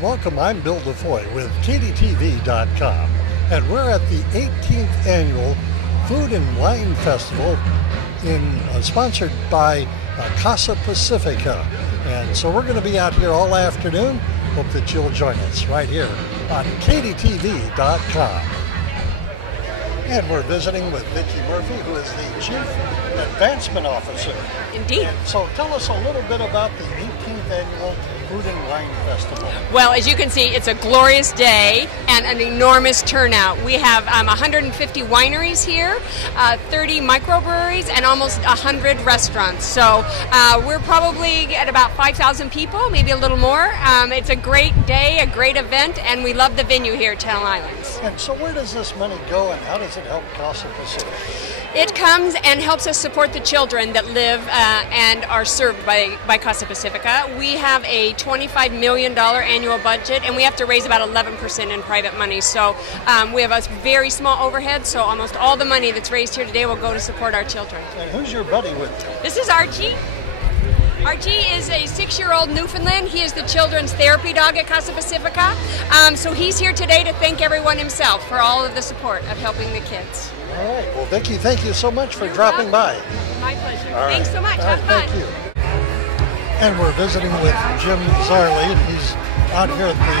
and welcome. I'm Bill DeFoy with KDTV.com, and we're at the 18th Annual Food and Wine Festival sponsored by Casa Pacifica. And so we're going to be out here all afternoon. Hope that you'll join us right here on KDTV.com. And we're visiting with Vicki Murphy, who is the Chief Advancement Officer. Indeed. And so tell us a little bit about the 18th Annual Food and Wine Festival. Well, as you can see, it's a glorious day and an enormous turnout. We have 150 wineries here, 30 microbreweries, and almost 100 restaurants. So we're probably at about 5,000 people, maybe a little more. It's a great day, a great event, and we love the venue here at Channel Islands. And so where does this money go, and how does it help Casa Pacifica? It comes and helps us support the children that live and are served by Casa Pacifica. We have a $25 million annual budget, and we have to raise about 11% in private money. So we have a very small overhead, so almost all the money that's raised here today will go to support our children. And who's your buddy with you? This is Archie. Archie is a 6-year-old Newfoundland. He is the children's therapy dog at Casa Pacifica. So he's here today to thank everyone himself for all of the support of helping the kids. All right. Well, Vicki, thank you so much for dropping by. My pleasure. All Thanks right. so much. All Have right, fun. Thank you. And we're visiting with Jim Zarley. He's out here at the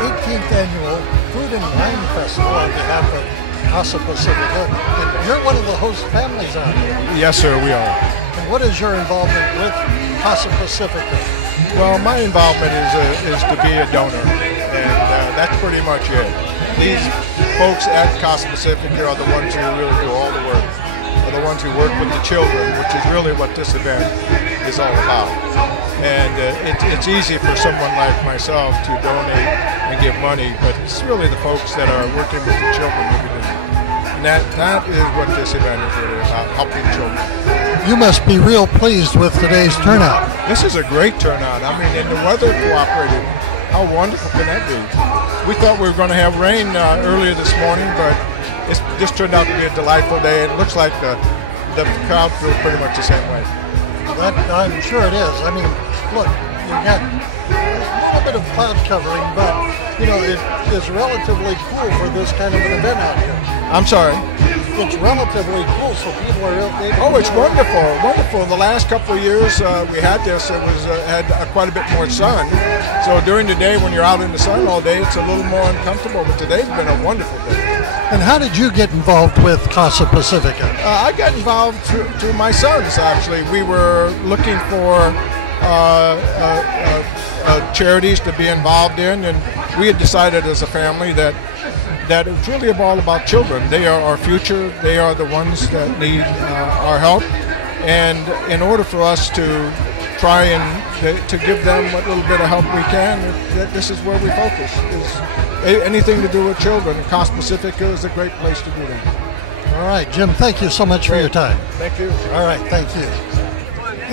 18th Annual Food and Wine Festival on behalf of Casa Pacifica. And you're one of the host families out here. Yes, sir, we are. And what is your involvement with Casa Pacifica? Well, my involvement is to be a donor, and that's pretty much it. These folks at Casa Pacifica are the ones who really do all the work, are the ones who work with the children, which is really what this event is all about. And it's easy for someone like myself to donate and give money, but it's really the folks that are working with the children every day. And that is what this event is really about, helping children. You must be real pleased with today's turnout. This is a great turnout. I mean, and the weather cooperated. How wonderful can that be? We thought we were going to have rain earlier this morning, but this turned out to be a delightful day. It looks like the crowd feels pretty much the same way. I'm sure it is. I mean, look, you've got a little bit of cloud covering, but, you know, it's relatively cool for this kind of an event out here. I'm sorry? It's relatively cool, so people are able to... Oh, it's wonderful, wonderful. The last couple of years we had this, it was had quite a bit more sun. So during the day, when you're out in the sun all day, it's a little more uncomfortable, but today's been a wonderful day. And how did you get involved with Casa Pacifica? I got involved through my sons, actually. We were looking for charities to be involved in, and we had decided as a family that it's really all about children. They are our future. They are the ones that need our help. And in order for us to try and to give them what little bit of help we can, this is where we focus. Anything to do with children. Casa Pacifica is a great place to do that. All right, Jim, thank you so much for your time. Thank you. All right, thank you.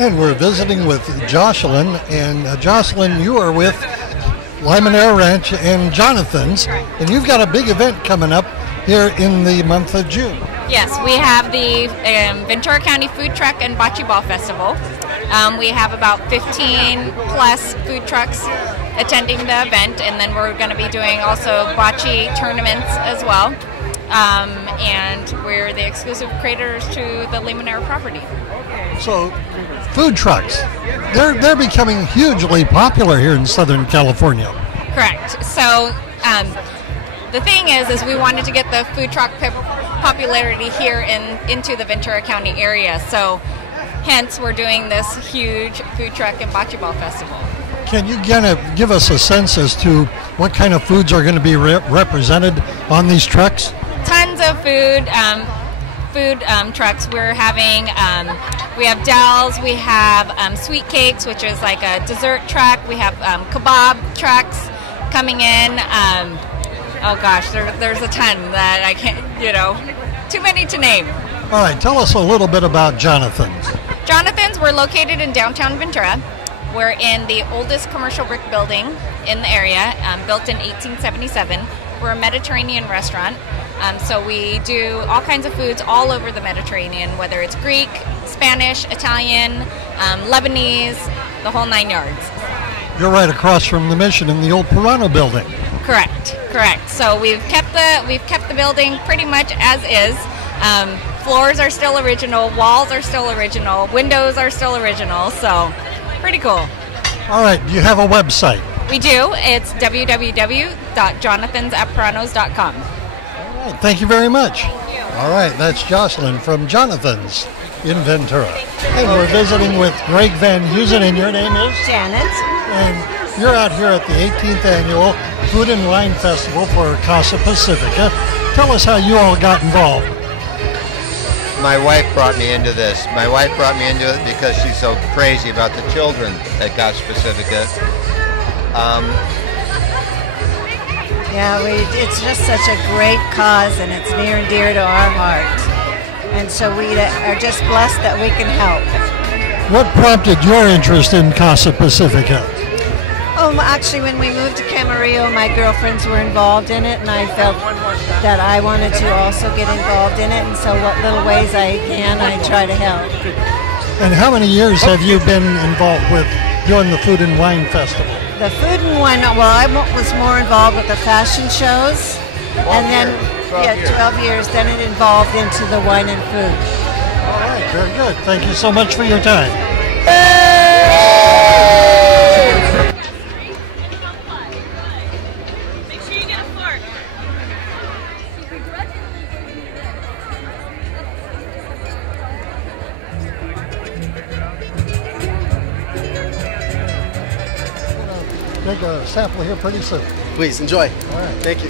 And we're visiting with Jocelyn. And Jocelyn, you are with Limoneira Ranch and Jonathan's, and you've got a big event coming up here in the month of June. Yes, we have the Ventura County Food Truck and Bocce Ball Festival. We have about 15 plus food trucks attending the event, and then we're going to be doing also bocce tournaments as well. And we're the exclusive creators to the Limoneira property. So, food trucks, they're becoming hugely popular here in Southern California. Correct. So the thing is we wanted to get the food truck popularity here into the Ventura County area. So hence we're doing this huge food truck and bocce ball festival. Can you kind of give us a sense as to what kind of foods are going to be represented on these trucks? Tons of food. Trucks. We're having, we have Dells, we have sweet cakes, which is like a dessert truck. We have kebab trucks coming in. Oh gosh, there's a ton that I can't, too many to name. All right, tell us a little bit about Jonathan's. Jonathan's, we're located in downtown Ventura. We're in the oldest commercial brick building in the area, built in 1877. We're a Mediterranean restaurant. So we do all kinds of foods all over the Mediterranean, whether it's Greek, Spanish, Italian, Lebanese, the whole 9 yards. You're right across from the Mission in the old Piranha building. Correct. So we've kept the building pretty much as is. Floors are still original, walls are still original, windows are still original. So pretty cool. All right. Do you have a website? We do. It's www.jonathansatpiranos.com. All right. Thank you very much. All right. That's Jocelyn from Jonathan's in Ventura. And we're visiting with Greg Van Heusen, and your name is? Janet. And you're out here at the 18th Annual Food and Wine Festival for Casa Pacifica. Tell us how you all got involved. My wife brought me into this. My wife brought me into it because she's so crazy about the children at Casa Pacifica. It's just such a great cause, and it's near and dear to our heart. And so we are just blessed that we can help. What prompted your interest in Casa Pacifica? Actually, when we moved to Camarillo, my girlfriends were involved in it, and I felt that I wanted to also get involved in it, and so what little ways I can, I try to help. And how many years have you been involved with doing the Food and Wine Festival? The Food and Wine, I was more involved with the fashion shows, and then 12 years, then it evolved into the wine and food. All right, very good. Thank you so much for your time. Take a sample here pretty soon. Please enjoy. All right. Thank you.